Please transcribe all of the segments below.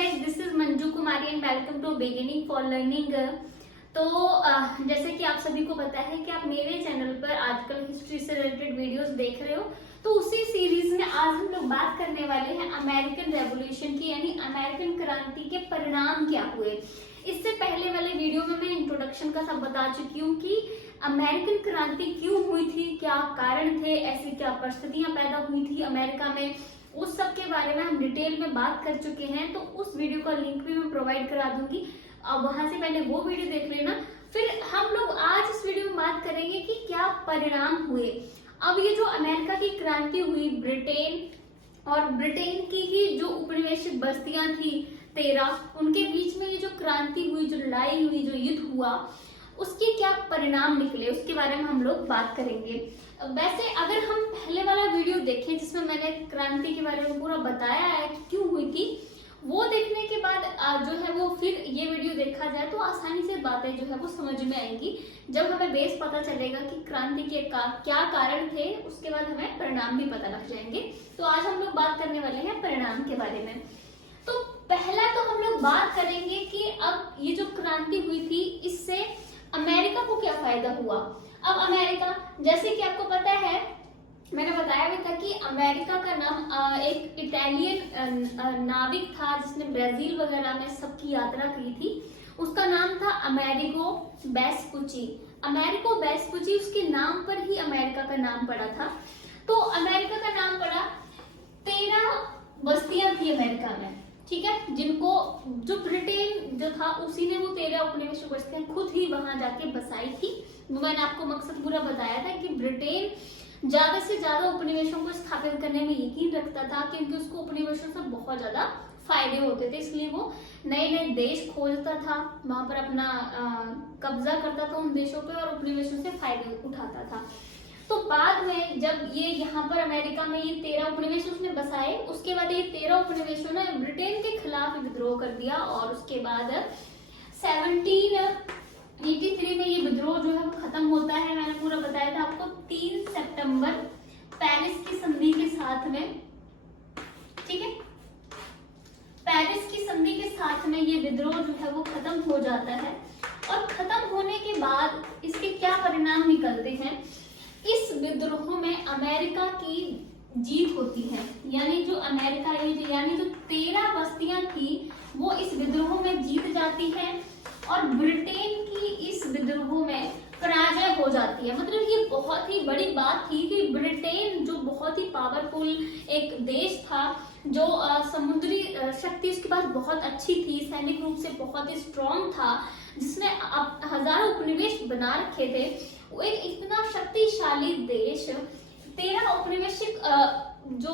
Guys, this is Manju Kumari and welcome to beginning for learning. तो जैसे कि आप सभी को पता है कि आप मेरे चैनल पर आजकल हिस्ट्री से रिलेटेड वीडियोस देख रहे हो, तो उसी सीरीज में आज हम लोग बात करने वाले हैं अमेरिकन रेवोल्यूशन की, यानी अमेरिकन क्रांति के परिणाम क्या हुए। इससे पहले वाले वीडियो में मैं इंट्रोडक्शन का सब बता चुकी हूँ कि अमेरिकन क्रांति क्यों हुई थी, क्या कारण थे, ऐसी क्या परिस्थितियां पैदा हुई थी अमेरिका में, उस सब के बारे में हम डिटेल में बात कर चुके हैं। तो उस वीडियो का लिंक भी मैं प्रोवाइड करा दूंगी, अब वहां से पहले वो वीडियो देख लेना। फिर हम लोग आज इस वीडियो में बात करेंगे कि क्या परिणाम हुए। अब ये जो अमेरिका की क्रांति हुई, ब्रिटेन और ब्रिटेन की ही जो उपनिवेशिक बस्तियां थी 13, उनके बीच में ये जो क्रांति हुई, जो लड़ाई हुई, जो युद्ध हुआ, उसके क्या परिणाम निकले, उसके बारे में हम लोग बात करेंगे। वैसे अगर हम पहले वाला वीडियो देखें जिसमें मैंने क्रांति के बारे में पूरा बताया है कि क्यों हुई थी, वो देखने के बाद जो है वो फिर ये वीडियो देखा जाए तो आसानी से बातें जो है वो समझ में आएंगी। जब हमें बेस पता चलेगा कि क्रांति के क्या कारण थे, उसके बाद हमें परिणाम भी पता लग जाएंगे। तो आज हम लोग बात करने वाले हैं परिणाम के बारे में। तो पहला तो हम लोग बात करेंगे कि अब ये जो क्रांति हुई थी, इससे अमेरिका को क्या फायदा हुआ। अब अमेरिका, जैसे कि आपको पता है, मैंने बताया भी था कि अमेरिका का नाम एक इटालियन नाविक था जिसने ब्राजील वगैरह में सबकी यात्रा की थी, उसका नाम था अमेरिगो वेस्पुची। अमेरिगो वेस्पुची, उसके नाम पर ही अमेरिका का नाम पड़ा था। तो अमेरिका का नाम पड़ा, 13 बस्तियां थी अमेरिका में, ठीक है, जिनको जो ब्रिटेन जो था उसी ने वो 13 उपनिवेशिक बस्तियां खुद ही वहां जाके बसाई थी। वो मैंने आपको मकसद पूरा बताया था कि ब्रिटेन ज्यादा से ज्यादा उपनिवेशों को स्थापित करने में यकीन रखता था, क्योंकि उसको उपनिवेशों से बहुत ज्यादा फायदे होते थे, इसलिए वो नए नए देश खोजता था, वहां पर अपना कब्जा करता था उन देशों पे और उपनिवेशों से फायदे उठाता था। तो बाद में जब ये यहाँ पर अमेरिका में ये 13 उपनिवेश उसने बसाए, उसके बाद ये 13 उपनिवेशों ने ब्रिटेन के खिलाफ विद्रोह कर दिया और उसके बाद 1783 में ये विद्रोह जो है वो खत्म होता है। मैंने पूरा बताया था आपको, 3 सितंबर पेरिस की संधि के साथ में, ठीक है, पेरिस की संधि के साथ में ये विद्रोह जो है वो खत्म हो जाता है। और खत्म होने के बाद इसके क्या परिणाम निकलते हैं, इस विद्रोह में अमेरिका की जीत होती है, यानी जो अमेरिका यानी जो 13 बस्तियां थी वो इस विद्रोह में जीत जाती है और ब्रिटेन की इस विद्रोह में पराजय हो जाती है। मतलब ये बहुत ही बड़ी बात थी कि ब्रिटेन जो बहुत ही पावरफुल एक देश था, जो समुद्री शक्ति उसके पास बहुत अच्छी थी, सैनिक रूप से बहुत ही स्ट्रॉन्ग था, जिसने हजारों उपनिवेश बना रखे थे, वो एक इतना शक्तिशाली देश 13 उपनिवेशिक जो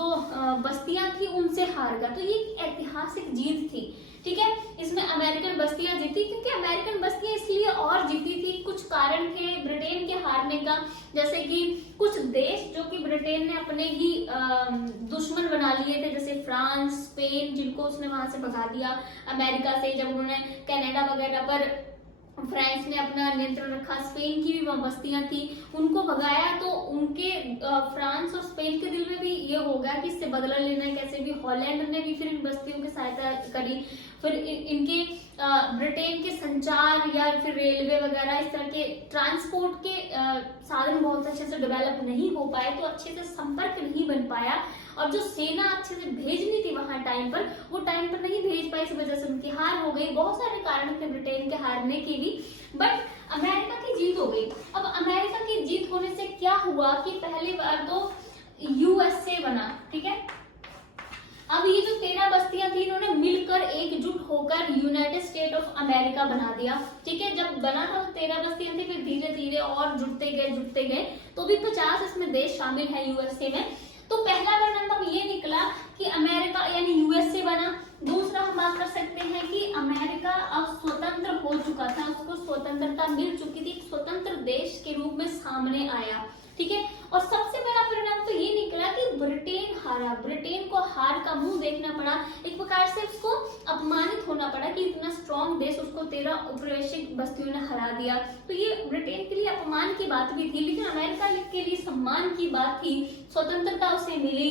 बस्तियां थी उनसे हार गया। तो ये ऐतिहासिक जीत थी, ठीक है। इसमें अमेरिकन बस्तियां जीती, क्योंकि अमेरिकन बस्तियां इसलिए और जीती थी, कुछ कारण थे ब्रिटेन के हारने का। जैसे कि कुछ देश जो कि ब्रिटेन ने अपने ही दुश्मन बना लिए थे, जैसे फ्रांस, स्पेन, जिनको उसने वहां से भगा दिया अमेरिका से। जब उन्होंने कनाडा वगैरह पर फ्रांस ने अपना नियंत्रण रखा, स्पेन की भी वह बस्तियां थी, उनको भगाया, तो उनके फ्रांस और स्पेन के दिल में भी ये हो गया कि इससे बदला लेना है कैसे भी। हॉलैंड ने भी फिर इन बस्तियों की सहायता करी। फिर इनके ब्रिटेन के संचार या फिर रेलवे वगैरह इस तरह के ट्रांसपोर्ट के साधन बहुत अच्छे से डेवलप नहीं हो पाए, तो अच्छे से संपर्क नहीं बन पाया, और जो सेना अच्छे से भेजनी थी वहां टाइम पर, वो टाइम पर नहीं भेज पाई, इस वजह से उनकी हार हो गई। बहुत सारे कारण थे ब्रिटेन के हारने के भी, बट अमेरिका की जीत हो गई। अब अमेरिका की जीत होने से क्या हुआ कि पहली बार तो यूएसए बना, ठीक है। अब ये जो 13 बस्तियां थी, इन्होंने मिलकर एकजुट होकर यूनाइटेड स्टेट ऑफ अमेरिका बना दिया, ठीक है। जब बना था तो 13 बस्तियां थी, फिर धीरे धीरे और जुड़ते गए, तो भी 50 इसमें देश शामिल है यूएसए में। तो पहला परिणाम अब ये निकला कि अमेरिका यानी यूएसए बना। दूसरा हम बात कर सकते हैं कि अमेरिका अब स्वतंत्र हो चुका था, उसको स्वतंत्रता मिल चुकी थी, एक स्वतंत्र देश के रूप में सामने आया, ठीक है। और सबसे बड़ा परिणाम तो ये निकला कि ब्रिटेन हार हारा, ब्रिटेन को हार का मुंह देखना पड़ा, एक प्रकार से उसको अपमानित होना पड़ा कि इतना स्ट्रॉन्ग देश उसको 13 औपनिवेशिक बस्तियों ने हरा दिया। तो ये ब्रिटेन के लिए अपमान की बात भी थी, लेकिन अमेरिका के लिए सम्मान की बात थी। स्वतंत्रता उसे मिली,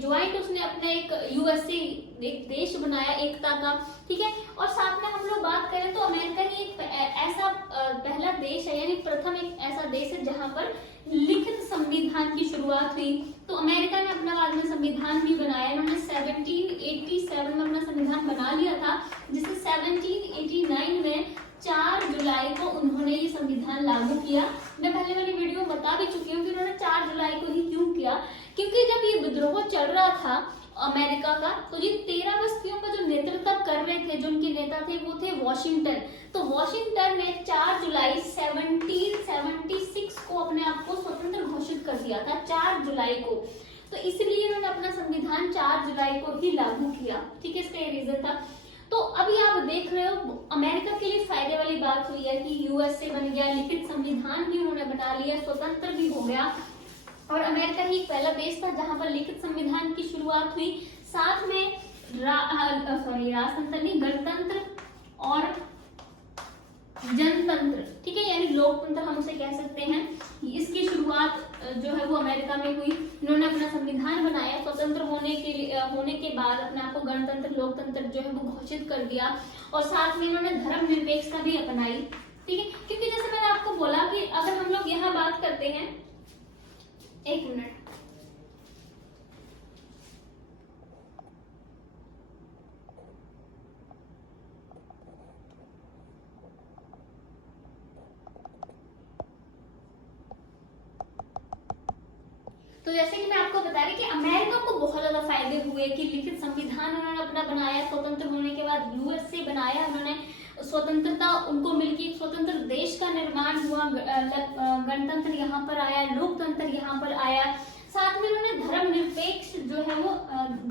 ज्वाइंट उसने अपना एक यूएसए एक देश बनाया एकता का, ठीक है। और साथ में हम लोग बात करें तो अमेरिका ही एक ऐसा पहला देश है, यानी प्रथम एक ऐसा देश है जहां पर लिखित संविधान की शुरुआत हुई। तो अमेरिका ने अपना बाद में संविधान भी बनाया, उन्होंने 1787 में अपना संविधान बना लिया था, जिसे 1789 में 4 जुलाई को उन्होंने ये संविधान लागू किया। मैं पहले वाली वीडियो में बता भी चुकी हूँ कि उन्होंने 4 जुलाई को ही क्यों किया, क्योंकि जब ये विद्रोह चल रहा था अमेरिका का, तो ये 13 बस्तियों का जो नेतृत्व कर रहे थे, जो उनके नेता थे वो थे वॉशिंगटन। तो वॉशिंगटन ने 4 जुलाई 1776 को अपने आप को स्वतंत्र घोषित कर दिया था, 4 जुलाई को। तो इसलिए उन्होंने अपना संविधान 4 जुलाई को ही लागू किया, ठीक है, इसका ये रीजन था। तो अभी आप देख रहे हो अमेरिका के लिए फायदे वाली बात हुई है कि यूएसए बन गया, लिखित संविधान भी उन्होंने बना लिया, स्वतंत्र भी हो गया, और अमेरिका ही पहला देश था जहां पर लिखित संविधान की शुरुआत हुई। साथ में राजतंत्र नहीं, गणतंत्र और जनतंत्र, ठीक है, यानी लोकतंत्र हम उसे कह सकते हैं, इसकी शुरुआत जो है वो अमेरिका में हुई। इन्होंने अपना संविधान बनाया, स्वतंत्र होने के बाद अपने आप को गणतंत्र लोकतंत्र जो है वो घोषित कर दिया, और साथ में इन्होंने धर्मनिरपेक्षता भी अपनाई, ठीक है। क्योंकि जैसे मैंने आपको बोला कि अगर हम लोग यहाँ बात करते हैं, एक मिनट, तो जैसे कि मैं आपको बता रही कि अमेरिका को बहुत ज्यादा फायदे हुए कि लिखित संविधान उन्होंने अपना बनाया, स्वतंत्र होने के बाद यूएसए बनाया उन्होंने, स्वतंत्रता उनको मिलकर एक स्वतंत्र देश का निर्माण हुआ, गणतंत्र यहाँ पर आया, लोकतंत्र यहाँ पर आया, साथ में उन्होंने धर्मनिरपेक्ष जो है वो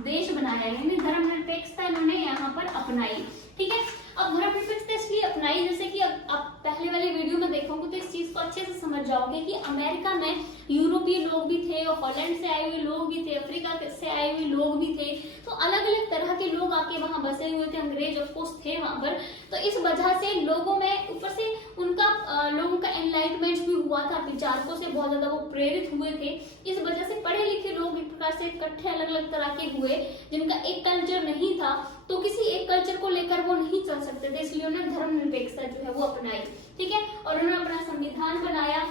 देश बनाया, यानी धर्मनिरपेक्षता इन्होंने यहाँ पर अपनाई, ठीक है। अब धर्मनिरपेक्षता इसलिए अपनाई, जैसे कि अब आप पहले वाले वीडियो में देखोगे तो इस चीज को अच्छे से समझ जाओगे कि अमेरिका में यूरोपीय लोग भी थे, और हॉलैंड से आए हुए लोग भी थे, अफ्रीका से आए हुए लोग भी थे, तो अलग अलग तरह के लोग आके वहां बसे हुए थे, अंग्रेज ऑफ कोर्स थे वहां पर। तो इस वजह से लोगों में ऊपर से उनका लोगों का एनलाइटमेंट भी हुआ था, विचारकों से बहुत ज्यादा वो प्रेरित हुए थे। इस वजह से पढ़े लिखे लोग एक प्रकार से इकट्ठे अलग अलग तरह के हुए, जिनका एक कल्चर नहीं था, तो किसी एक कल्चर को लेकर वो नहीं चल सकते थे, इसलिए उन्होंने धर्मनिरपेक्षता जो है वो अपनाई, ठीक है। और उन्होंने अपना संविधान बनाया,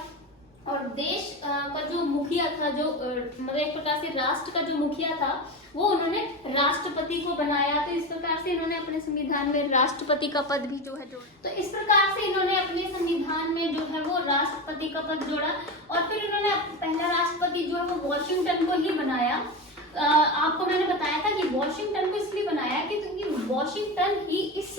और देश का जो मुखिया था, जो मतलब एक प्रकार से राष्ट्र का जो मुखिया था, वो उन्होंने राष्ट्रपति को बनाया। तो इस प्रकार से इन्होंने अपने संविधान में राष्ट्रपति का पद भी जो है जोड़ा। तो इस प्रकार से इन्होंने अपने संविधान में जो है वो राष्ट्रपति का पद जोड़ा, और फिर इन्होंने पहला राष्ट्रपति जो है वो वॉशिंगटन को ही बनाया। आपको मैंने बताया था कि वॉशिंगटन को इसलिए बनाया कि क्योंकि वॉशिंगटन ही इस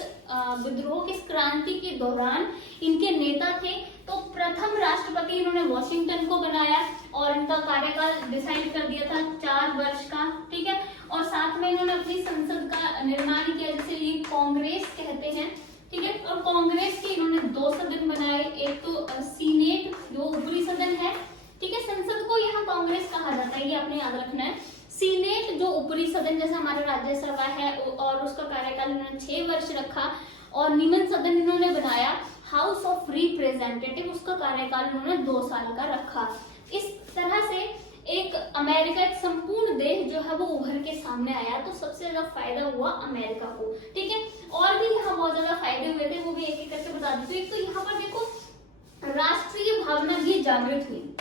विद्रोह, इस क्रांति के दौरान इनके नेता थे। तो प्रथम राष्ट्रपति इन्होंने वॉशिंगटन को बनाया, और इनका कार्यकाल डिसाइड कर दिया था 4 वर्ष का, ठीक है। और साथ में इन्होंने अपनी संसद का निर्माण किया, जिसे ये कांग्रेस कहते हैं, ठीक है। और कांग्रेस के इन्होंने 2 सदन बनाए, एक तो सीनेट जो ऊपरी सदन है, ठीक है। संसद को यहाँ कांग्रेस कहा जाता है, ये आपने याद रखना है। सीनेट जो ऊपरी सदन जैसा हमारा राज्यसभा है, और उसका कार्यकाल इन्होंने 6 वर्ष रखा, और निम्न सदन इन्होंने बनाया हाउस ऑफ रिप्रेजेंटेटिव, उसका कार्यकाल इन्होंने 2 साल का रखा। इस तरह से एक अमेरिका, एक संपूर्ण देश जो है वो उभर के सामने आया। तो सबसे ज्यादा फायदा हुआ अमेरिका को, ठीक है। और भी यहाँ बहुत ज्यादा फायदे हुए थे, वो भी एक एक करके बता देती हूँ। एक तो यहाँ पर देखो राष्ट्रीय भावना भी जागृत हुई,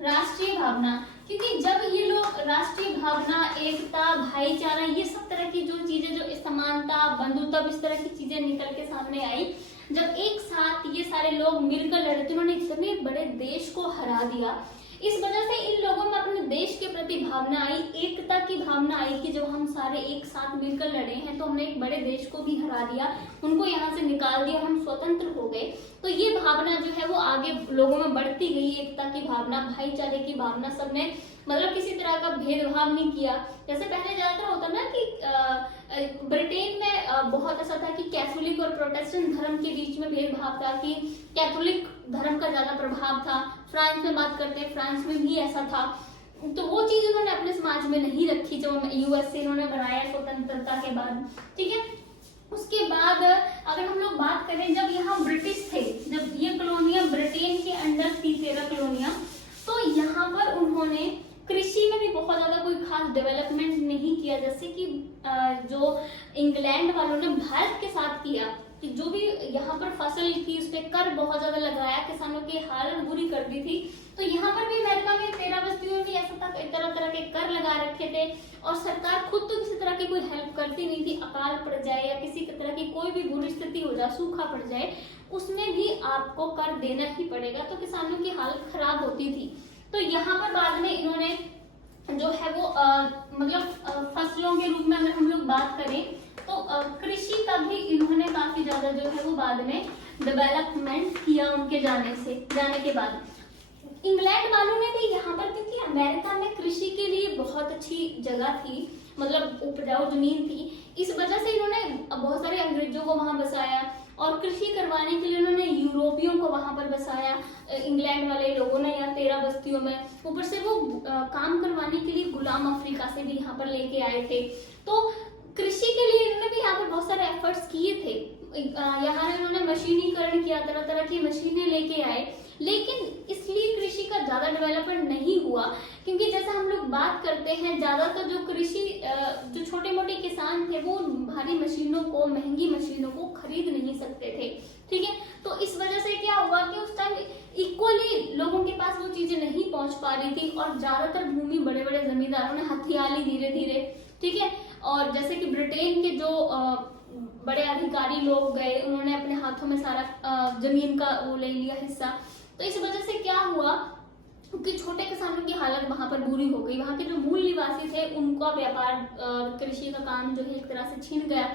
राष्ट्रीय भावना, क्योंकि जब ये लोग राष्ट्रीय भावना, एकता, भाईचारा, ये सब तरह की जो चीजें, जो समानता, बंधुत्व, इस तरह की चीजें निकल के सामने आई, जब एक साथ ये सारे लोग मिलकर लड़े थे, उन्होंने इतने बड़े देश को हरा दिया। इस वजह से इन लोगों में अपने देश के प्रति भावना आई, एकता की भावना आई कि जब हम सारे एक साथ मिलकर लड़े हैं तो हमने एक बड़े देश को भी हरा दिया, उनको यहाँ से निकाल दिया, हम स्वतंत्र हो गए। तो ये भावना जो है वो आगे लोगों में बढ़ती गई, एकता की भावना, भाईचारे की भावना, सबने मतलब किसी तरह का भेदभाव नहीं किया। जैसे पहले ज्यादातर होता ना कि ब्रिटेन में बहुत ऐसा था कि कैथोलिक और प्रोटेस्टेंट धर्म के बीच में भेदभाव था, कि कैथोलिक धर्म का ज्यादा प्रभाव था। फ्रांस में बात करते हैं, फ्रांस में भी ऐसा था। तो वो चीज उन्होंने अपने समाज में नहीं रखी जो यूएस से इन्होंने बनाया स्वतंत्रता के बाद, ठीक है। उसके बाद अगर हम लोग बात करें, जब यहाँ ब्रिटिश थे, जब ये कॉलोनियां ब्रिटेन के अंडर थी 13 कॉलोनियां, तो यहाँ पर उन्होंने कृषि में भी बहुत ज्यादा कोई खास डेवलपमेंट नहीं किया, जैसे कि जो इंग्लैंड वालों ने भारत के साथ किया कि जो भी यहाँ पर फसल थी उस पर कर बहुत ज्यादा लगाया, किसानों की हालत बुरी कर दी थी। तो यहाँ पर भी अमेरिका में 13 बस्तियों में भी ऐसा था, तरह तरह के कर लगा रखे थे और सरकार खुद तो किसी तरह की कोई हेल्प करती नहीं थी। अकाल पड़ जाए या किसी तरह की कोई भी बुरी स्थिति हो जाए, सूखा पड़ जाए, उसमें भी आपको कर देना ही पड़ेगा, तो किसानों की हालत खराब होती थी। तो यहाँ पर बाद में इन्होंने जो है वो मतलब फसलों के रूप में अगर हम लोग बात करें तो कृषि का भी इन्होंने काफी ज्यादा जो है वो बाद में डेवलपमेंट किया उनके जाने के बाद। इंग्लैंड वालों ने भी यहाँ पर, क्योंकि अमेरिका में कृषि के लिए बहुत अच्छी जगह थी, मतलब उपजाऊ जमीन थी, इस वजह से इन्होंने बहुत सारे अंग्रेजों को वहां बसाया और कृषि करवाने के लिए उन्होंने यूरोपियों को वहां पर बसाया, इंग्लैंड वाले लोगों ने यहाँ 13 बस्तियों में। ऊपर से वो काम करवाने के लिए गुलाम अफ्रीका से भी यहाँ पर लेके आए थे। तो कृषि के लिए इन्होंने भी यहाँ पर बहुत सारे एफर्ट्स किए थे। यहाँ इन्होंने मशीनीकरण किया, तरह तरह की मशीनें लेके आए, लेकिन इसलिए कृषि का ज्यादा डेवलपमेंट नहीं हुआ, क्योंकि जैसा हम लोग बात करते हैं, ज्यादातर जो कृषि जो छोटे मोटे किसान थे वो भारी मशीनों को, महंगी मशीनों को खरीद नहीं सकते थे, ठीक है। तो इस वजह से क्या हुआ कि उस टाइम इक्वली लोगों के पास वो चीजें नहीं पहुंच पा रही थी और ज्यादातर भूमि बड़े बड़े जमींदारों ने हथिया ली धीरे धीरे, ठीक है। और जैसे कि ब्रिटेन के जो बड़े अधिकारी लोग गए, उन्होंने अपने हाथों में सारा जमीन का वो ले लिया हिस्सा। तो इस वजह से क्या हुआ कि छोटे किसानों की हालत वहां पर बुरी हो गई। वहां के जो मूल निवासी थे उनका व्यापार कृषि का काम जो है एक तरह से छीन गया।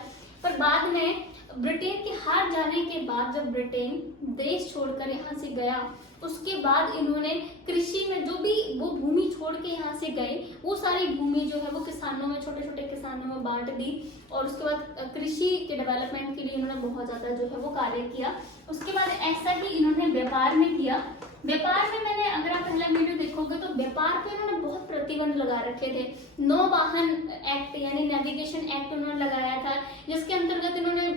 पर बाद में ब्रिटेन के हार जाने के बाद जब ब्रिटेन देश छोड़कर यहाँ से गया, उसके बाद इन्होंने कृषि में जो भी वो भूमि छोड़ के यहाँ से गए, वो सारी भूमि जो है वो किसानों में, छोटे छोटे किसानों में बांट दी और उसके बाद कृषि के डेवलपमेंट के लिए इन्होंने बहुत ज्यादा जो है वो कार्य किया। उसके बाद ऐसा ही इन्होंने व्यापार में किया। व्यापार में मैंने, अगर आप पहला वीडियो देखोगे तो व्यापार पे इन्होंने बहुत प्रतिबंध लगा रखे थे। नौवाहन एक्ट यानी नेविगेशन एक्ट उन्होंने लगाया था, जिसके अंतर्गत इन्होंने,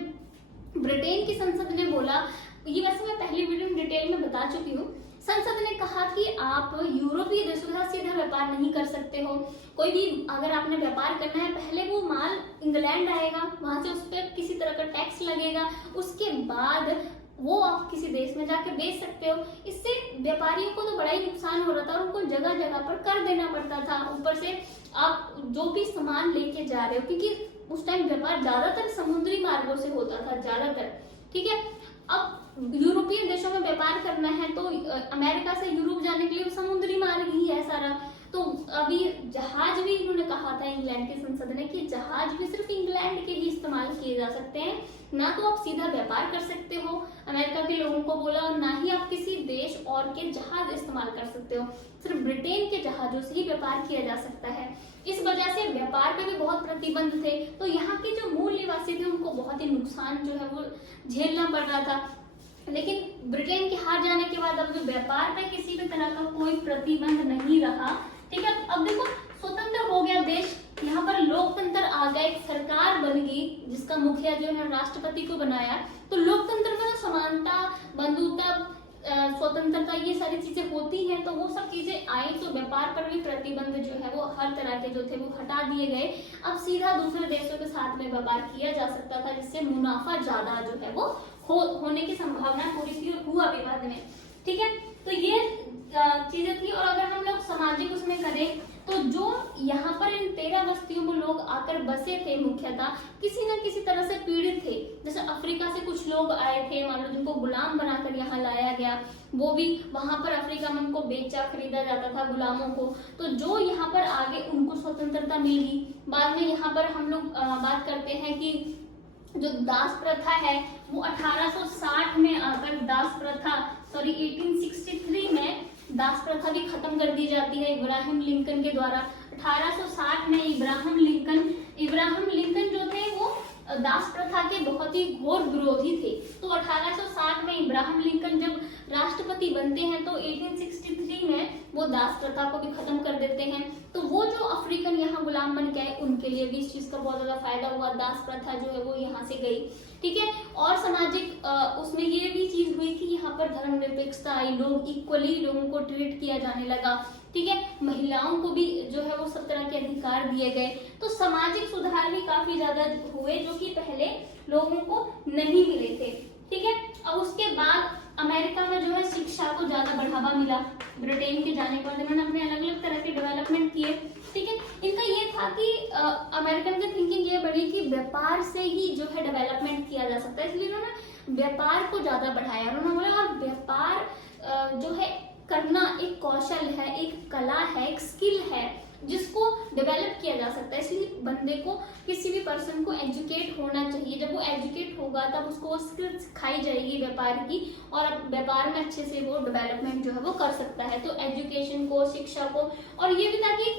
ब्रिटेन की संसद ने बोला, ये वैसे मैं पहली वीडियो में डिटेल में बता चुकी हूँ, संसद ने कहा कि आप यूरोपीय देशों के साथ सीधा व्यापार नहीं कर सकते हो। कोई भी अगर आपने व्यापार करना है, पहले वो माल इंग्लैंड आएगा, वहां से उस पर किसी तरह का टैक्स लगेगा, उसके बाद वो आप किसी देश में जाके बेच सकते हो। इससे व्यापारियों को तो बड़ा ही नुकसान हो रहा था और उनको जगह जगह पर कर देना पड़ता था। ऊपर से आप जो भी सामान लेके जा रहे हो, क्योंकि उस टाइम व्यापार ज्यादातर समुद्री मार्गों से होता था ज्यादातर, ठीक है। अब यूरोपीय देशों में व्यापार करना है तो अमेरिका से यूरोप जाने के लिए समुद्री मार्ग ही है सारा। तो अभी जहाज भी इन्होंने कहा था इंग्लैंड की संसद ने कि जहाज भी सिर्फ इंग्लैंड के ही इस्तेमाल किए जा सकते हैं, ना तो आप सीधा व्यापार कर सकते हो, अमेरिका के लोगों को बोला, और ना ही आप किसी देश और के जहाज इस्तेमाल कर सकते हो, सिर्फ ब्रिटेन के जहाजों से ही व्यापार किया जा सकता है। इस वजह से व्यापार पे भी बहुत प्रतिबंध थे। तो यहाँ के जो मूल निवासी थे उनको बहुत ही नुकसान जो है वो झेलना पड़ रहा था। लेकिन ब्रिटेन के हार जाने के बाद अब जो व्यापार पे किसी भी तरह का कोई प्रतिबंध नहीं रहा, ठीक है। अब देखो स्वतंत्र हो गया देश, यहाँ पर लोकतंत्र आ गया, एक सरकार बन गई जिसका मुखिया जो है राष्ट्रपति को बनाया। तो लोकतंत्र में तो समानता, बंधुता, स्वतंत्रता, ये सारी चीजें होती हैं, तो वो सब चीजें आई। तो व्यापार पर भी प्रतिबंध जो है वो हर तरह के जो थे वो हटा दिए गए। अब सीधा दूसरे देशों के साथ में व्यापार किया जा सकता था, जिससे मुनाफा ज्यादा जो है वो होने की संभावना पूरी थी, हुआ भी बाद में, ठीक है। तो ये चीजें थी। और अगर हम लोग सामाजिक उसमें करें तो जो यहाँ पर इन 13 बस्तियों में लोग आकर बसे थे, मुख्यतः किसी न किसी तरह से पीड़ित थे। जैसे अफ्रीका से कुछ लोग आए थे, मान लो जिनको गुलाम बनाकर यहाँ लाया गया, वो भी वहां पर अफ्रीका में उनको बेचा खरीदा जाता था गुलामों को। तो जो यहाँ पर आगे उनको स्वतंत्रता मिली। बाद में यहाँ पर हम लोग बात करते हैं कि जो दास प्रथा है वो 1860 में आकर दास प्रथा 1863 में दास प्रथा भी खत्म कर दी जाती है इब्राहिम लिंकन के द्वारा। 1860 में इब्राहिम लिंकन जो थे वो दास प्रथा के बहुत ही घोर विरोधी थे। तो 1860 में इब्राहिम लिंकन जब राष्ट्रपति बनते हैं तो 1863 में वो वो दास प्रथा को भी खत्म कर देते हैं। तो वो जो अफ्रीकन यहाँ गुलाम बन के आए उनके लिए भी इस चीज का बहुत ज्यादा फायदा हुआ, दास प्रथा जो है वो यहाँ से गई, ठीक है। और सामाजिक उसमें ये भी चीज हुई कि यहाँ पर धर्मनिरपेक्षता आई, लोग इक्वली लोगों को ट्रीट किया जाने लगा, ठीक है। महिलाओं को भी जो है वो सब तरह के अधिकार दिए गए। तो सामाजिक सुधार भी काफी ज्यादा हुए जो कि पहले लोगों को नहीं मिले थे, ठीक है। अब उसके बाद अमेरिका में जो है शिक्षा को ज्यादा बढ़ावा मिला। ब्रिटेन के जाने के बाद इन्होंने अपने अलग अलग तरह के डेवलपमेंट किए, ठीक है। इनका ये था कि अमेरिकन की थिंकिंग ये बनी कि व्यापार से ही जो है डेवलपमेंट किया जा सकता है, इसलिए इन्होंने व्यापार को ज्यादा बढ़ाया। उन्होंने बोला और व्यापार जो है करना एक कौशल है, एक कला है, एक स्किल है जिसको डेवलप किया जा सकता है, इसलिए बंदे को, किसी भी पर्सन को एजुकेट होना चाहिए। जब वो एजुकेट होगा तब उसको वो स्किल सिखाई जाएगी व्यापार की, और अब व्यापार में अच्छे से वो डेवलपमेंट जो है वो कर सकता है। तो एजुकेशन को, शिक्षा को, और ये भी था कि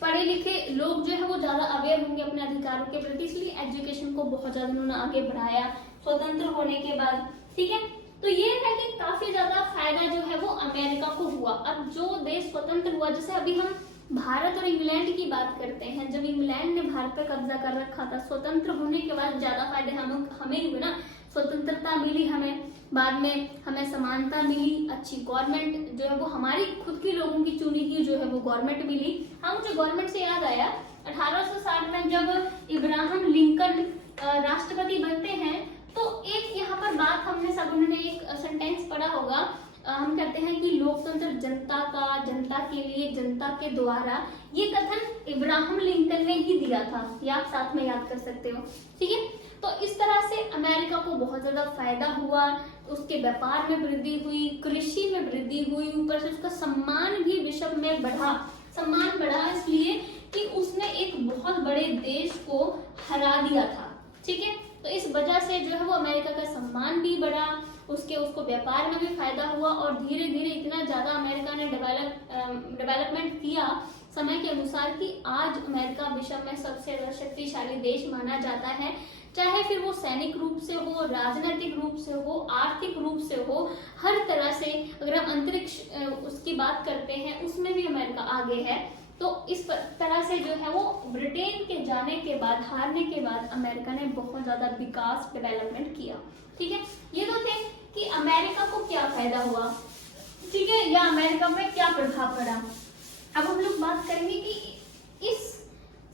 पढ़े लिखे लोग जो है वो ज्यादा अवेयर होंगे अपने अधिकारों के प्रति, इसलिए एजुकेशन को बहुत ज्यादा उन्होंने आगे बढ़ाया स्वतंत्र होने के बाद, ठीक है। तो ये है कि काफी ज्यादा फायदा जो है वो अमेरिका को हुआ। अब जो देश स्वतंत्र हुआ, जैसे अभी हम भारत और इंग्लैंड की बात करते हैं, जब इंग्लैंड ने भारत पर कब्जा कर रखा था, स्वतंत्र होने के बाद ज्यादा फायदे हमें ही हुए ना, स्वतंत्रता मिली हमें, बाद में हमें समानता मिली, अच्छी गवर्नमेंट जो है वो हमारी खुद की लोगों की चुनी हुई जो है वो गवर्नमेंट मिली। हाँ, मुझे गवर्नमेंट से याद आया 1860 में जब इब्राहिम लिंकन राष्ट्रपति बनते हैं, तो एक यहाँ पर बात हमने सबने एक सेंटेंस पढ़ा होगा, हम कहते हैं कि लोकतंत्र जनता का, जनता के लिए, जनता के द्वारा, ये कथन इब्राहिम लिंकन ने ही दिया था, ये आप साथ में याद कर सकते हो, ठीक है। तो इस तरह से अमेरिका को बहुत ज्यादा फायदा हुआ, उसके व्यापार में वृद्धि हुई, कृषि में वृद्धि हुई, ऊपर से उसका सम्मान भी विश्व में बढ़ा। सम्मान बढ़ा इसलिए कि उसने एक बहुत बड़े देश को हरा दिया था, ठीक है। तो इस वजह से जो है वो अमेरिका का सम्मान भी बढ़ा, उसको व्यापार में भी फायदा हुआ, और धीरे धीरे इतना ज्यादा अमेरिका ने डेवलपमेंट किया समय के अनुसार कि आज अमेरिका विश्व में सबसे ज्यादा शक्तिशाली देश माना जाता है। चाहे फिर वो सैनिक रूप से हो, राजनीतिक रूप से हो, आर्थिक रूप से हो, हर तरह से। अगर हम अंतरिक्ष उसकी बात करते हैं उसमें भी अमेरिका आगे है। तो इस तरह से जो है वो ब्रिटेन के जाने के बाद, हारने के बाद, अमेरिका ने बहुत ज्यादा विकास, डेवलपमेंट किया, ठीक है। ये तो थे कि अमेरिका को क्या फायदा हुआ, ठीक है, या अमेरिका में क्या प्रभाव पड़ा। अब हम लोग बात करेंगे कि इस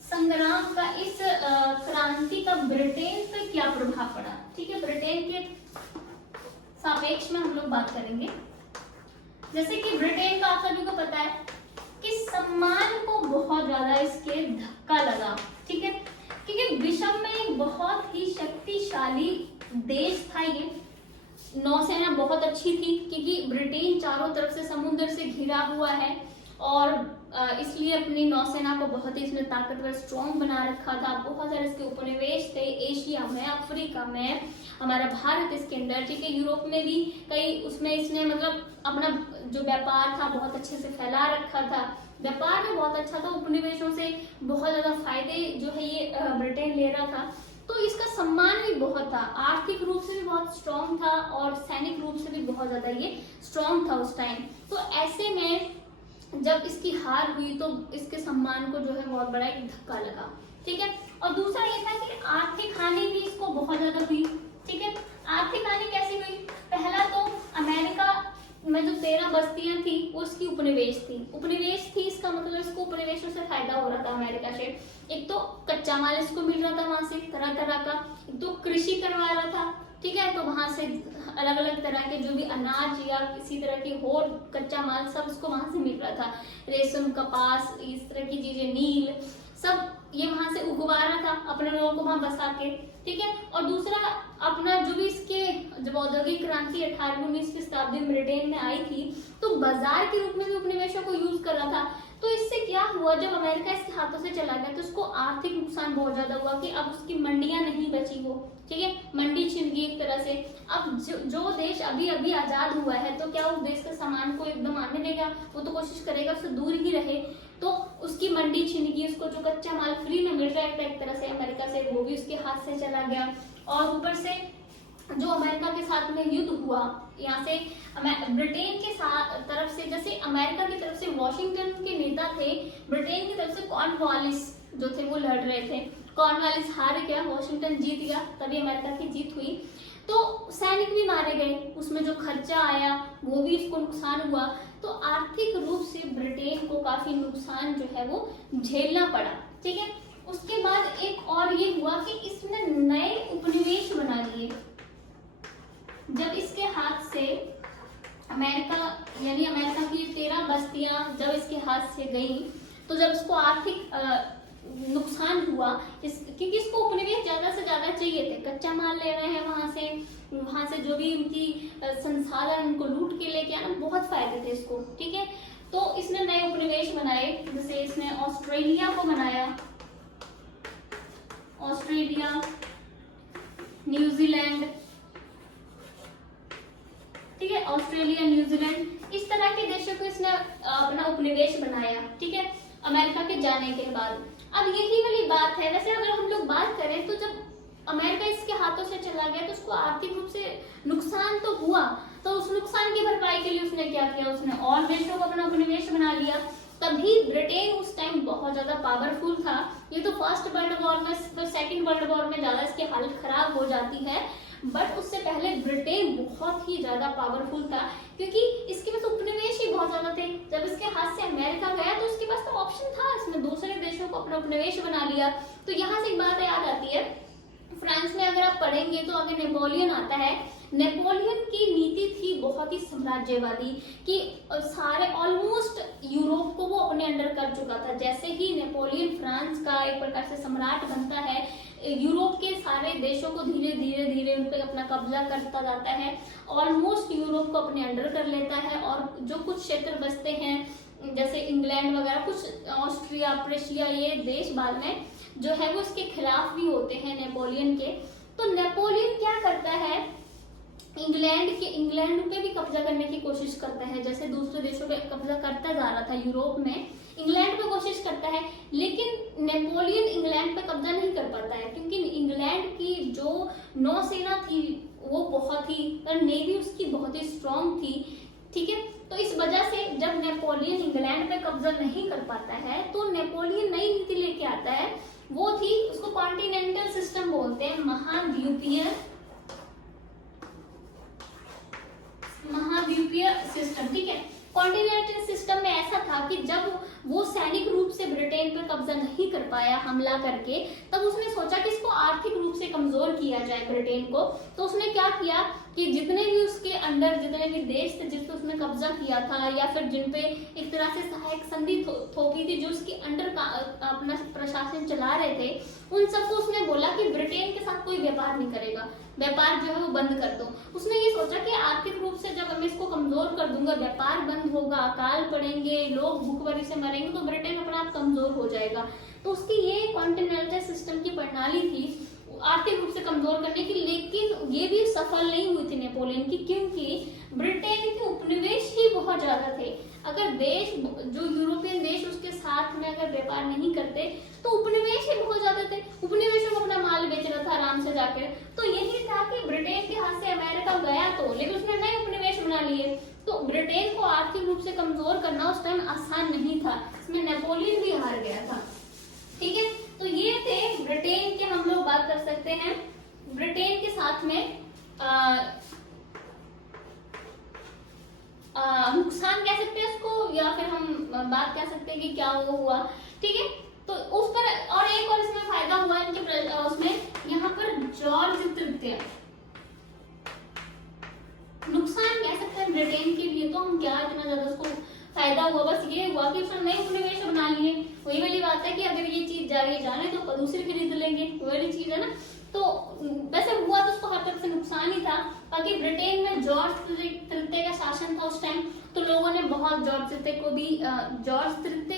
संग्राम का, इस क्रांति का ब्रिटेन पे क्या प्रभाव पड़ा, ठीक है। ब्रिटेन के सापेक्ष में हम लोग बात करेंगे। जैसे कि ब्रिटेन का आप सभी को पता है कि सम्मान को बहुत ज्यादा इसके धक्का लगा, ठीक है, क्योंकि विश्व में एक बहुत ही शक्तिशाली देश था ये। नौसेना बहुत अच्छी थी क्योंकि ब्रिटेन चारों तरफ से समुद्र से घिरा हुआ है, और इसलिए अपनी नौसेना को बहुत ही इसने ताकतवर, स्ट्रॉन्ग बना रखा था। बहुत सारे इसके उपनिवेश थे, एशिया में, अफ्रीका में, हमारा भारत इसके अंदर, ठीक है, यूरोप में भी कई, उसमें इसने मतलब अपना जो व्यापार था बहुत अच्छे से फैला रखा था। व्यापार में बहुत अच्छा था, उपनिवेशों से बहुत ज्यादा फायदे जो है ये ब्रिटेन ले रहा था। तो इसका सम्मान भी बहुत था, आर्थिक रूप से भी बहुत स्ट्रॉन्ग था, और सैनिक रूप से भी बहुत ज्यादा ये स्ट्रॉन्ग था उस टाइम। तो ऐसे में जब इसकी हार हुई तो इसके सम्मान को जो है बहुत बड़ा एक धक्का लगा, ठीक है। और दूसरा ये था कि आर्थिक हानि भी इसको बहुत ज्यादा हुई, ठीक है। आर्थिक हानि कैसी हुई? पहला तो अमेरिका में जो 13 बस्तियां थी वो उसकी उपनिवेश थी, इसका मतलब इसको उपनिवेशों से फायदा हो रहा था अमेरिका से। एक तो कच्चा माल इसको मिल रहा था वहां से तरह तरह का, एक तो कृषि करवा रहा था, ठीक है, तो वहां से अलग अलग तरह के जो भी अनाज या किसी तरह की और कच्चा माल सब इसको वहां से मिल रहा था। रेशम, कपास, इस तरह की चीजें, नील, सब ये वहां से उगवा रहा था अपने लोगों को वहां बसा के, ठीक है। और दूसरा अपना जो भी इसके जब औद्योगिक क्रांति 18वीं शताब्दी में ब्रिटेन में आई थी तो बाजार के रूप में भी उपनिवेशों को यूज कर रहा था। तो इससे क्या हुआ, जब अमेरिका इसके हाथों से चला गया तो उसको आर्थिक नुकसान बहुत ज्यादा हुआ कि अब उसकी मंडियां नहीं बची वो, ठीक है, मंडी छिन गई एक तरह से। अब जो देश अभी अभी आजाद हुआ है तो क्या उस देश के सामान को एकदम आने देगा? वो तो कोशिश करेगा उससे दूर ही रहे। तो उसकी मंडी छिन गई, उसको जो कच्चा माल फ्री में मिल रहा है एक तरह से अमेरिका से, वो भी उसके हाथ से चला गया। और ऊपर से जो अमेरिका के साथ में युद्ध हुआ, यहाँ से ब्रिटेन के साथ तरफ से, जैसे अमेरिका की तरफ से वॉशिंगटन के नेता थे, ब्रिटेन की तरफ से कॉर्नवालिस जो थे वो लड़ रहे थे। कॉर्नवालिस हार गया, वॉशिंगटन जीत गया, तभी अमेरिका की जीत हुई। तो सैनिक भी मारे गए, उसमें जो खर्चा आया वो भी इसको नुकसान हुआ। तो आर्थिक रूप से ब्रिटेन को काफी नुकसान जो है वो झेलना पड़ा। ठीक है, उसके बाद एक और ये हुआ कि इसने नए उपनिवेश बना लिए। जब इसके हाथ से अमेरिका, यानी अमेरिका की 13 बस्तियां जब इसके हाथ से गई, तो जब इसको आर्थिक नुकसान हुआ, क्योंकि इसको उपनिवेश ज्यादा से ज्यादा चाहिए थे, कच्चा माल ले रहे हैं वहां से जो भी उनकी संसाधन उनको लूट के लेके आना, बहुत फायदे थे इसको। ठीक है, तो इसने नए उपनिवेश बनाए, जैसे इसने ऑस्ट्रेलिया को बनाया, ऑस्ट्रेलिया, न्यूजीलैंड, ठीक है, ऑस्ट्रेलिया, न्यूजीलैंड, इस तरह के देशों को इसने अपना उपनिवेश बनाया। ठीक है, अमेरिका के जाने के बाद। अब यही वाली बात है, वैसे अगर हम लोग बात करें तो जब अमेरिका इसके हाथों से चला गया तो उसको आर्थिक रूप से नुकसान तो हुआ, तो उस नुकसान की भरपाई के लिए उसने क्या किया, उसने और देशों को अपना उपनिवेश बना लिया। तभी ब्रिटेन उस टाइम बहुत ज्यादा पावरफुल था। ये तो फर्स्ट वर्ल्ड वॉर में, तो सेकेंड वर्ल्ड वॉर में ज्यादा इसकी हालत खराब हो जाती है, बट उससे पहले ब्रिटेन बहुत ही ज्यादा पावरफुल था, क्योंकि इसके पास उपनिवेश ही बहुत ज्यादा थे। जब इसके हाथ से अमेरिका गया तो उसके पास तो ऑप्शन था, इसमें दूसरे देशों को अपना उपनिवेश बना लिया। तो यहाँ से एक बात याद आती है, फ्रांस में अगर आप पढ़ेंगे तो आगे नेपोलियन आता है। नेपोलियन की नीति थी बहुत ही साम्राज्यवादी, कि सारे ऑलमोस्ट यूरोप को वो अपने अंडर कर चुका था। जैसे ही नेपोलियन फ्रांस का एक प्रकार से सम्राट बनता है, यूरोप के सारे देशों को धीरे धीरे धीरे उन पे अपना कब्जा करता जाता है, ऑलमोस्ट यूरोप को अपने अंडर कर लेता है। और जो कुछ क्षेत्र बचते हैं जैसे इंग्लैंड वगैरह, कुछ ऑस्ट्रिया, प्रेशिया, ये देश बाद में जो है वो इसके खिलाफ भी होते हैं नेपोलियन के। तो नेपोलियन क्या करता है, इंग्लैंड पे भी कब्जा करने की कोशिश करता है, जैसे दूसरे देशों पे कब्जा करता जा रहा था यूरोप में, इंग्लैंड पे कोशिश करता है। लेकिन नेपोलियन इंग्लैंड पे कब्जा नहीं कर पाता है, क्योंकि इंग्लैंड की जो नौसेना थी वो बहुत ही, और नेवी उसकी बहुत ही स्ट्रांग थी। ठीक है, तो इस वजह से जब नेपोलियन इंग्लैंड पे कब्जा नहीं कर पाता है तो नेपोलियन नई नीति लेके आता है, वो थी, उसको कॉन्टिनेंटल सिस्टम बोलते हैं, महाद्वीपीय सिस्टम। ठीक है, कॉन्टिनेंटल सिस्टम में ऐसा था कि जब वो सैनिक रूप से ब्रिटेन पर कब्जा नहीं कर पाया हमला करके, तब उसने सोचा कि इसको आर्थिक रूप से कमजोर किया जाए ब्रिटेन को। तो उसने क्या किया कि जितने भी उसके अंडर जितने भी देश थे जिस पे उसने कब्जा किया था, या फिर जिन पे एक तरह से सहायक संधि थोपी थी, जो उसके अंडर का अपना प्रशासन चला रहे थे, उन सबको उसने बोला कि ब्रिटेन के साथ कोई व्यापार नहीं करेगा, व्यापार जो है वो बंद कर दो। उसने ये सोचा कि आर्थिक रूप से जब मैं इसको कमजोर कर दूंगा, व्यापार बंद होगा, अकाल पड़ेंगे, लोग भूखमरी से मरेंगे, तो ब्रिटेन अपना आप कमजोर हो जाएगा। तो उसकी ये कॉन्टिनेंटल सिस्टम की प्रणाली थी आर्थिक रूप से कमजोर करने की। लेकिन ये भी सफल नहीं हुई थी नेपोलियन की, क्योंकि ब्रिटेन के उपनिवेश ही बहुत ज्यादा थे। अगर देश, जो यूरोपियन देश उसके साथ में अगर व्यापार नहीं करते तो उपनिवेश ही बहुत ज्यादा थे, उपनिवेशों में अपना माल बेच रहा था आराम से जाकर। तो यही था कि ब्रिटेन के हाथ से अमेरिका गया तो, लेकिन उसने नए उपनिवेश बना लिए। तो ब्रिटेन को आर्थिक रूप से कमजोर करना उस टाइम आसान नहीं था, इसमें नेपोलियन भी हार गया था। ठीक है, तो ये थे ब्रिटेन के, हम लोग बात कर सकते हैं ब्रिटेन के साथ में नुकसान कह सकते हैं उसको, या फिर हम बात कह सकते हैं कि क्या वो हुआ। ठीक है, तो उस पर और एक और इसमें फायदा हुआ इनके उसमें, यहाँ पर जॉर्ज तृतीय, नुकसान कह सकते हैं ब्रिटेन के लिए, तो हम क्या इतना ज्यादा उसको फायदा हुआ, बस ये हुआ कि उसने नए उपनिवेश बना लिए। वही वाली बात है कि अगर ये चीज जाने तो दूसरे खरीद लेंगे, वही चीज है ना। तो वैसे हुआ तो उसको हर तरफ से नुकसान ही था। बाकी ब्रिटेन में जॉर्ज तृतीय का शासन था उस टाइम, तो लोगों ने बहुत जॉर्ज तृतीय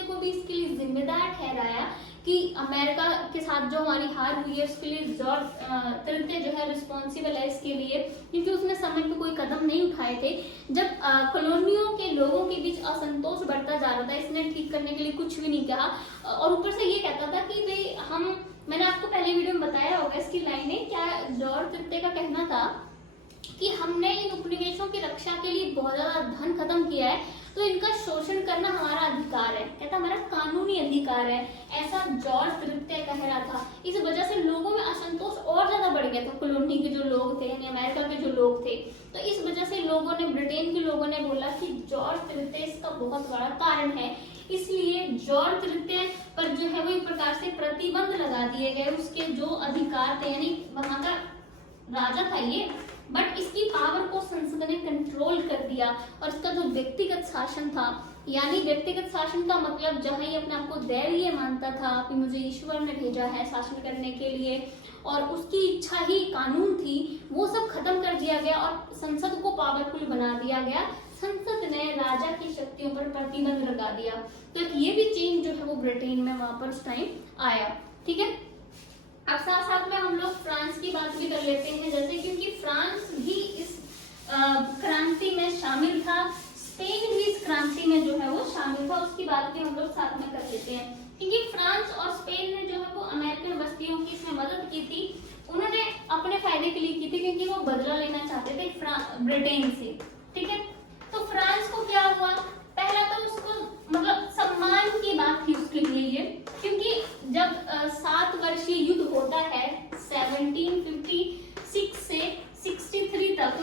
को भी इसके लिए जिम्मेदार ठहराया कि अमेरिका के साथ जो हमारी हार हुई है उसके लिए जॉर्ज तृतीय जो है रिस्पॉन्सिबल है इसके लिए, क्योंकि उसने समय पे कोई कदम नहीं उठाए थे। जब कॉलोनियों के लोगों के बीच असंतोष बढ़ता जा रहा था, इसने ठीक करने के लिए कुछ भी नहीं कहा, और ऊपर से ये कहता था कि भाई मैंने आपको पहले वीडियो में बताया होगा इसकी लाइनें क्या, जॉर्ज तृतीय का कहना था कि हमने इन उपनिवेशों की रक्षा के लिए बहुत ज्यादा धन खत्म किया है, तो इनका शोषण करना हमारा अधिकार है, कहता हमारा कानूनी अधिकार है, ऐसा जॉर्ज तृतीय कह रहा था। इस वजह से लोगों में असंतोष और ज्यादा बढ़ गया था, कॉलोनी के जो लोग थे यानी अमेरिका के जो लोग थे। तो इस वजह से लोगों ने, ब्रिटेन के लोगों ने बोला कि जॉर्ज तृतीय इसका बहुत बड़ा कारण है, इसलिए जॉर्ज तृतीय पर जो है वो एक प्रकार से प्रतिबंध लगा दिए गए। उसके जो अधिकार थे, यानी वहां का राजा था ये, बट इसकी पावर को संसद ने कंट्रोल कर दिया। और इसका जो व्यक्तिगत शासन था, यानी व्यक्तिगत शासन का मतलब जहां ये अपने आप को दैवीय मानता था कि मुझे ईश्वर ने भेजा है शासन करने के लिए और उसकी इच्छा ही कानून थी, वो सब खत्म कर दिया गया और संसद को पावरफुल बना दिया गया। संसद ने राजा की शक्तियों पर प्रतिबंध लगा दिया। तो ये भी चेंज जो है वो ब्रिटेन में वहां पर उस टाइम आया। ठीक है, अब साथ साथ में हम लोग फ्रांस की बात भी कर लेते हैं, जैसे क्योंकि फ्रांस भी इस क्रांति में शामिल था, स्पेन भी इस क्रांति में जो है वो शामिल था, उसकी बात भी हम लोग साथ में कर लेते हैं। क्योंकि फ्रांस और स्पेन ने जो है वो अमेरिकन बस्तियों की इसमें मदद की थी, उन्होंने अपने फायदे के लिए की थी, क्योंकि वो बदला लेना चाहते थे ब्रिटेन से। ठीक है, तो फ्रांस को क्या हुआ, पहला तो उसको मतलब सम्मान की बात थी उसके लिए ये, क्योंकि जब 7 वर्षीय युद्ध होता है 1756 से 63 तक,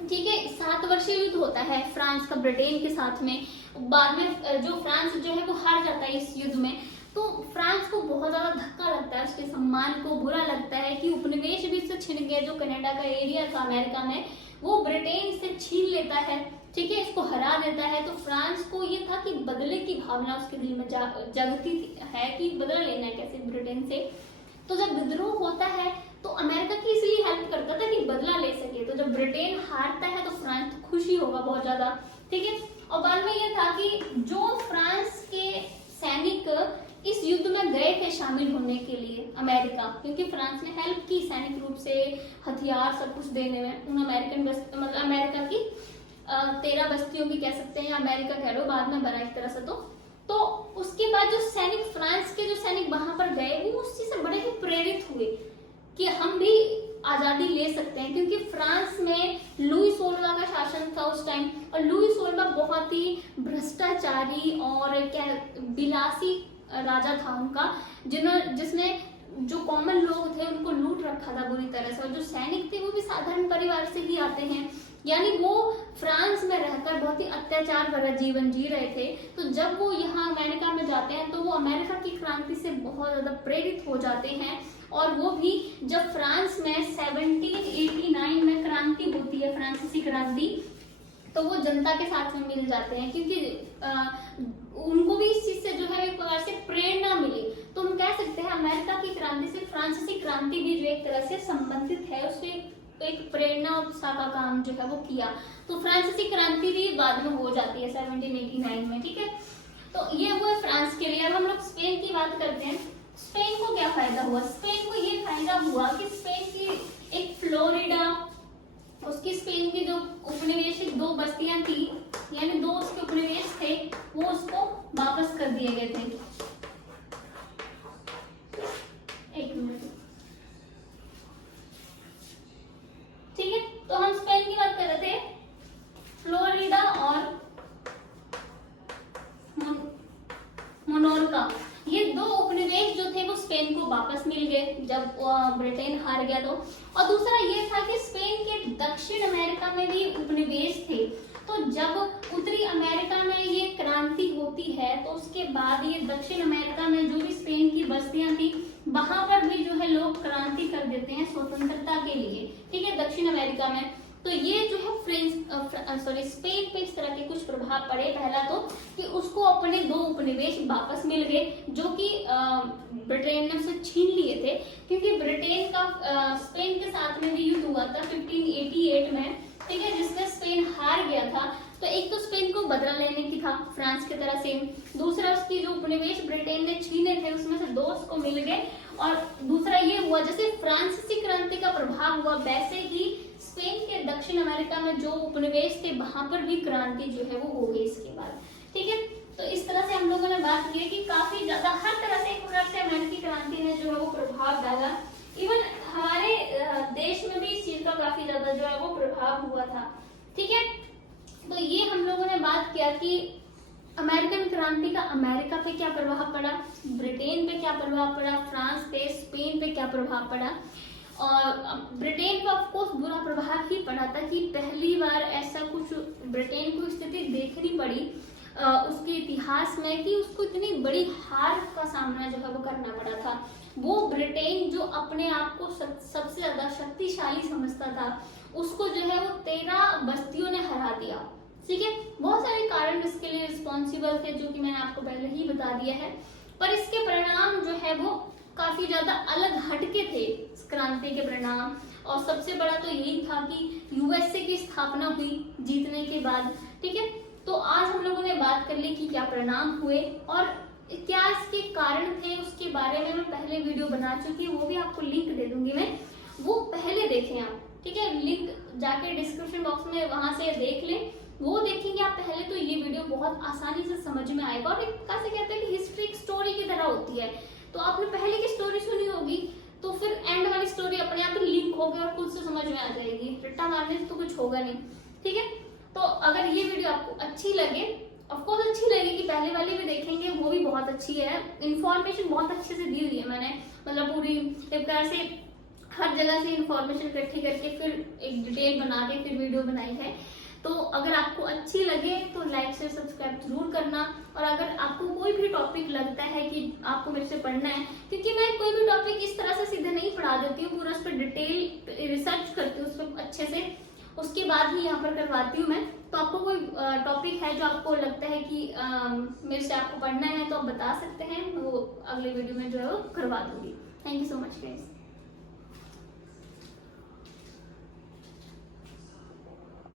ठीक है, 7 वर्षीय युद्ध होता है फ्रांस का ब्रिटेन के साथ में। बाद में जो फ्रांस जो है वो हार जाता है इस युद्ध में, तो फ्रांस को बहुत ज्यादा धक्का लगता है, उसके सम्मान को बुरा लगता है कि उपनिवेश भी इससे छिन गया, जो कनाडा का एरिया था अमेरिका में वो ब्रिटेन से छीन लेता है। ठीक है, इसको हरा देता है। तो फ्रांस को ये था कि बदले की भावना उसके दिल में जगती है कि बदला लेना है कैसे ब्रिटेन से। तो जब विद्रोह होता है तो अमेरिका की इसलिए हेल्प करता था कि बदला ले सके। तो जब ब्रिटेन हारता है तो फ्रांस तो खुशी होगा बहुत ज्यादा। ठीक है, और बाद में ये था कि जो फ्रांस के सैनिक इस युद्ध में गए थे शामिल होने के लिए अमेरिका, क्योंकि फ्रांस ने हेल्प की सैनिक रूप से, हथियार सब कुछ देने में उन अमेरिकन मतलब अमेरिका की 13 बस्तियों भी कह सकते हैं, अमेरिका कह लो, बाद में बना एक तरह से। तो उसके बाद जो सैनिक, फ्रांस के जो सैनिक वहां पर गए, वो उस चीज से बड़े ही प्रेरित हुए कि हम भी आजादी ले सकते हैं, क्योंकि फ्रांस में लुई 16 का शासन था उस टाइम, और लुई 16 बहुत ही भ्रष्टाचारी और क्या बिलासी राजा था उनका, जिसने जो कॉमन लोग थे उनको लूट रखा था बुरी तरह से। और जो सैनिक थे वो भी साधारण परिवार से ही आते हैं, यानी वो फ्रांस में रहकर बहुत ही अत्याचार भरा जीवन जी रहे थे। तो जब वो यहाँ अमेरिका में जाते हैं तो वो अमेरिका की क्रांति से बहुत ज्यादा प्रेरित हो जाते हैं। और वो भी जब फ्रांस में 1789 में क्रांति होती है, फ्रांसीसी क्रांति, तो वो जनता के साथ में मिल जाते हैं, क्योंकि उनको भी इस चीज से जो है एक प्रकार से प्रेरणा मिली। तो हम कह सकते हैं अमेरिका की क्रांति से फ्रांसीसी क्रांति भी जो एक तरह से संबंधित है, उससे एक प्रेरणा उत्साह का काम जो है वो किया। तो फ्रांसीसी क्रांति भी बाद में हो जाती है 1789 में। ठीक है, तो ये हुआ फ्रांस के लिए। अब हम लोग स्पेन की बात करते हैं। स्पेन को क्या फायदा हुआ? स्पेन को ये फायदा हुआ कि स्पेन की एक फ्लोरिडा, उसकी स्पेन की जो उपनिवेशित 2 बस्तियां थी, यानी 2 उसके उपनिवेश थे, वो उसको वापस कर दिए गए थे। एक मिनट, ठीक है, तो हम स्पेन की बात कर रहे थे। फ्लोरिडा और मोनोर्का, ये 2 उपनिवेश जो थे वो स्पेन को वापस मिल गए जब ब्रिटेन हार गया। तो और दूसरा ये था कि स्पेन के दक्षिण अमेरिका में भी उपनिवेश थे। तो जब उत्तरी अमेरिका में ये क्रांति होती है तो उसके बाद ये दक्षिण अमेरिका में जो भी स्पेन की बस्तियां थी वहां पर भी जो है लोग क्रांति कर देते हैं स्वतंत्रता के लिए। ठीक है, दक्षिण अमेरिका में। तो ये जो है स्पेन पे इस तरह के कुछ प्रभाव पड़े। पहला तो कि उसको अपने 2 उपनिवेश वापस मिल गए जो कि ब्रिटेन ने उसे छीन लिए थे, क्योंकि ब्रिटेन का स्पेन के साथ में भी युद्ध हुआ था 1588 में। ठीक है, जिसमें स्पेन हार गया था। तो एक तो स्पेन को बदला लेने की था फ्रांस की तरह से, दूसरा उसकी जो उपनिवेश ब्रिटेन ने छीने थे उसमें से 2 उसको मिल गए। और दूसरा ये हुआ, जैसे फ्रांसीसी क्रांति का प्रभाव हुआ वैसे ही स्पेन के दक्षिण अमेरिका में जो उपनिवेश थे वहां पर भी क्रांति जो है वो हो गई इसके बाद। ठीक है, तो इस तरह से हम लोगों ने बात की है कि काफी ज्यादा हर तरह से एक प्रकार से अमेरिकी क्रांति ने जो है वो प्रभाव डाला। इवन हमारे देश में भी इस चीज का काफी ज्यादा जो है वो अमेरिकन क्रांति का अमेरिका पे क्या प्रभाव पड़ा, ब्रिटेन पे क्या प्रभाव पड़ा, फ्रांस पे, स्पेन पे क्या प्रभाव पड़ा। और ब्रिटेन पर ऑफकोर्स बुरा प्रभाव ही पड़ा था कि पहली बार ऐसा कुछ ब्रिटेन को स्थिति देखनी पड़ी उसके इतिहास में कि उसको इतनी बड़ी हार का सामना जो है वो करना पड़ा था। वो ब्रिटेन जो अपने आप को सबसे ज्यादा शक्तिशाली समझता था, उसको जो है वो 13 बस्तियों ने हरा दिया। ठीक है, बहुत सारे कारण इसके लिए रिस्पॉन्सिबल थे जो कि मैंने आपको पहले ही बता दिया है, पर इसके परिणाम जो है वो काफी ज्यादा अलग हटके थे इस क्रांति के परिणाम। और सबसे बड़ा तो यही था कि यूएसए की स्थापना हुई जीतने के बाद। ठीक है, तो आज हम लोगों ने बात कर ली कि क्या परिणाम हुए और क्या इसके कारण थे, उसके बारे में मैं पहले वीडियो बना चुकी हूँ, वो भी आपको लिंक दे दूंगी मैं, वो पहले देखें आप। ठीक है, लिंक जाके डिस्क्रिप्शन बॉक्स में वहां से देख लें, वो देखेंगे आप पहले तो ये वीडियो बहुत आसानी से समझ में आएगा। और कैसे कहते हैं कि हिस्ट्री एक स्टोरी की तरह होती है, तो आपने पहले की स्टोरी सुनी होगी तो फिर एंड वाली स्टोरी अपने आप ही लिंक होगी और खुद से समझ में आ जाएगी, रट्टा मारने से तो कुछ होगा नहीं। ठीक है, तो अगर ये वीडियो आपको अच्छी लगे, ऑफकोर्स अच्छी लगेगी, पहले वाली भी देखेंगे, वो भी बहुत अच्छी है, इन्फॉर्मेशन बहुत अच्छे से दी हुई है मैंने, मतलब पूरी एक प्रकार से हर जगह से इन्फॉर्मेशन इकट्ठी करके फिर एक डिटेल बना के फिर वीडियो बनाई है। तो अगर आपको अच्छी लगे तो लाइक से सब्सक्राइब जरूर करना। और अगर आपको कोई भी टॉपिक लगता है कि आपको मेरे से पढ़ना है, क्योंकि मैं कोई भी टॉपिक इस तरह से सीधे नहीं पढ़ा देती हूँ, पूरा उस पर डिटेल रिसर्च करती हूँ उस पर अच्छे से, उसके बाद ही यहाँ पर करवाती हूँ मैं। तो आपको कोई टॉपिक है जो आपको लगता है कि मेरे से आपको पढ़ना है तो आप बता सकते हैं, वो अगले वीडियो में जो है वो करवा दूंगी। Thank you so much guys.